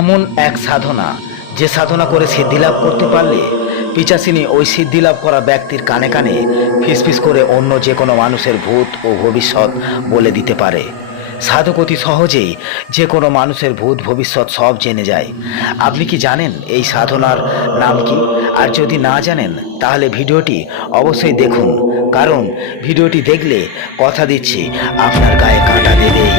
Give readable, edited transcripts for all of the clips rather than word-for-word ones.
এমন এক সাধনা, যে সাধনা করে সিদ্ধি লাভ করতে পারলে পিশাচিনী ওই সিদ্ধি লাভ করা ব্যক্তির কানে কানে ফিসফিস করে অন্য যে কোনো মানুষের ভূত ও ভবিষ্যৎ বলে দিতে পারে। সাধক অতি সহজেই যে কোনো মানুষের ভূত ভবিষ্যৎ সব জেনে যায়। আপনি কি জানেন এই সাধনার নাম কি? আর যদি না জানেন তাহলে ভিডিওটি অবশ্যই দেখুন, কারণ ভিডিওটি দেখলে কথা দিচ্ছি আপনার গায়ে কাঁটা দেবেই।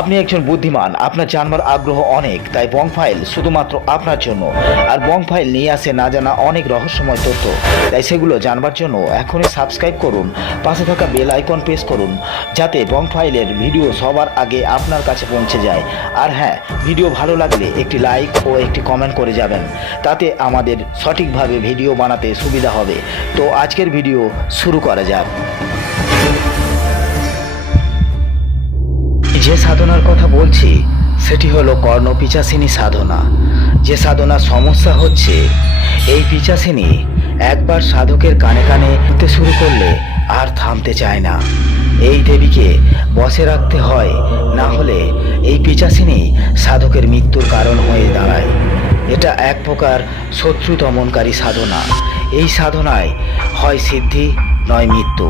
আপনি একজন বুদ্ধিমান, আপনার জানবার আগ্রহ অনেক, তাই বং ফাইল শুধুমাত্র আপনার জন্য। আর বং ফাইল নিয়ে আসে না জানা অনেক রহস্যময় তথ্য, তাই সেগুলো জানবার জন্য এখনই সাবস্ক্রাইব করুন, পাশে থাকা বেল আইকন প্রেস করুন, যাতে বং ফাইলের ভিডিও সবার আগে আপনার কাছে পৌঁছে যায়। আর হ্যাঁ, ভিডিও ভালো লাগলে একটি লাইক ও একটি কমেন্ট করে যাবেন, তাতে আমাদের সঠিকভাবে ভিডিও বানাতে সুবিধা হবে। তো আজকের ভিডিও শুরু করা যাক। যে সাধনার কথা বলছি সেটি হলো কর্ণপিশাচিনী সাধনা। যে সাধনার সমস্যা হচ্ছে, এই পিশাচিনী একবার সাধকের কানে কানে উঠতে শুরু করলে আর থামতে চায় না। এই দেবীকে বশে রাখতে হয়, না হলে এই পিশাচিনী সাধকের মৃত্যুর কারণ হয়ে দাঁড়ায়। এটা এক প্রকার শত্রু দমনকারী সাধনা। এই সাধনায় হয় সিদ্ধি নয় মৃত্যু।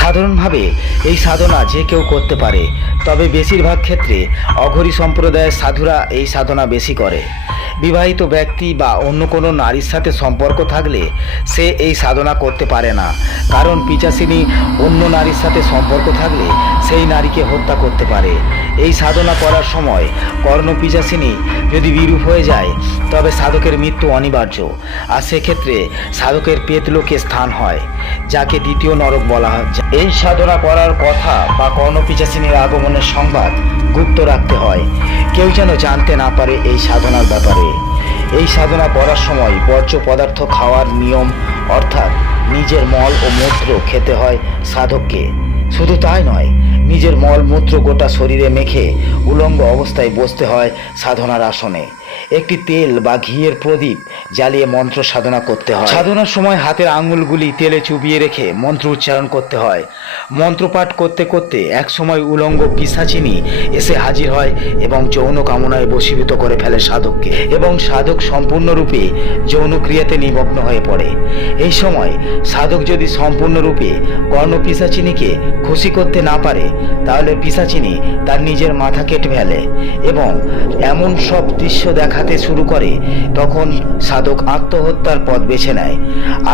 সাধারণভাবে এই সাধনা যে কেউ করতে পারে, তবে বেশিরভাগ ক্ষেত্রে অঘরী সম্প্রদায়ের সাধুরা এই সাধনা বেশি করে। বিবাহিত ব্যক্তি বা অন্য কোনো নারীর সাথে সম্পর্ক থাকলে সে এই সাধনা করতে পারে না, কারণ পিশাচিনী অন্য নারীর সাথে সম্পর্ক থাকলে সেই নারীকে হত্যা করতে পারে। এই সাধনা করার সময় কর্ণপিশাচিনী যদি বিরূপ হয়ে যায় তবে সাধকের মৃত্যু অনিবার্য। আর সেক্ষেত্রে সাধকের পেতলোকে স্থান হয়, যাকে দ্বিতীয় নরক বলা হয়। এই সাধনা করার কথা বা কর্ণপিশাচিনীর আগমনের সংবাদ গুপ্ত রাখতে হয়, কেউ যেন জানতে না পারে এই সাধনার ব্যাপারে। এই সাধনা করার সময় বর্জ্য পদার্থ খাওয়ার নিয়ম, অর্থাৎ নিজের মল ও মূত্র খেতে হয় সাধককে। শুধু তাই নয়, নিজের মল মূত্র গোটা শরীরে মেখে উলঙ্গ অবস্থায় বসতে হয় সাধনার আসনে। একটি তেল বা ঘিয়ের প্রদীপ জ্বালিয়ে মন্ত্র সাধনা করতে হয়। সাধনার সময় হাতের আঙুলগুলি তেলে চুবিয়ে রেখে মন্ত্র উচ্চারণ করতে হয়। মন্ত্রপাঠ করতে করতে এক সময় উলঙ্গ পিশাচিনী এসে হাজির হয় এবং যৌন কামনায় বশীভূত করে ফেলে সাধককে, এবং সাধক সম্পূর্ণরূপে যৌন ক্রিয়াতে নিমগ্ন হয়ে পড়ে। এই সময় সাধক যদি সম্পূর্ণরূপে কর্ণপিশাচিনীকে খুশি করতে না পারে, তাহলে পিশাচিনী তার নিজের মাথা কেটে ফেলে এবং এমন সব দৃশ্য দেখাতে শুরু করে, তখন সাধক আত্মহত্যার পথ বেছে নেয়।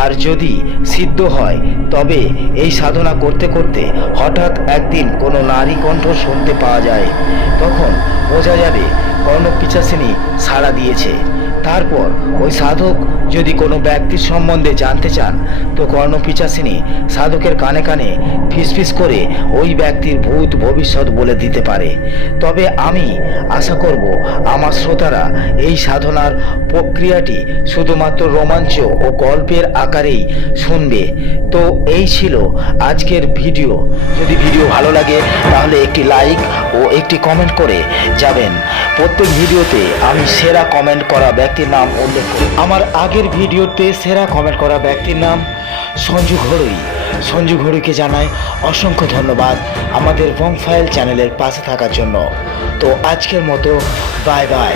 আর যদি সিদ্ধ হয়, তবে এই সাধনা করতে করতে হঠাৎ একদিন কোনো নারী কণ্ঠ শুনতে পাওয়া যায়, তখন বোঝা যাবে কর্ণপিশাচিনী সাড়া দিয়েছে। তারপর ওই সাধক যদি কোনো ব্যক্তির সম্বন্ধে জানতে চান, তো কর্ণপিশাচিনী সাধকের কানে কানে ফিসফিস করে ওই ব্যক্তির ভূত ভবিষ্যৎ বলে দিতে পারে। তবে আমি আশা করব আমার শ্রোতারা এই সাধনার প্রক্রিয়াটি শুধুমাত্র রোমাঞ্চ ও গল্পের আকারেই শুনবে। তো এই ছিল আজকের ভিডিও। যদি ভিডিও ভালো লাগে তাহলে একটি লাইক ও একটি কমেন্ট করে যাবেন। প্রত্যেক ভিডিওতে আমি সেরা কমেন্ট করা ব্যক্তির নাম উল্লেখ করি। আমার আগের ভিডিওতে সেরা কমেন্ট করা ব্যক্তির নাম সঞ্জু ঘড়ুই। সঞ্জু ঘড়ুইকে জানাই অসংখ্য ধন্যবাদ আমাদের বং ফাইল চ্যানেলের পাশে থাকার জন্য। তো আজকের মতো বাই বাই।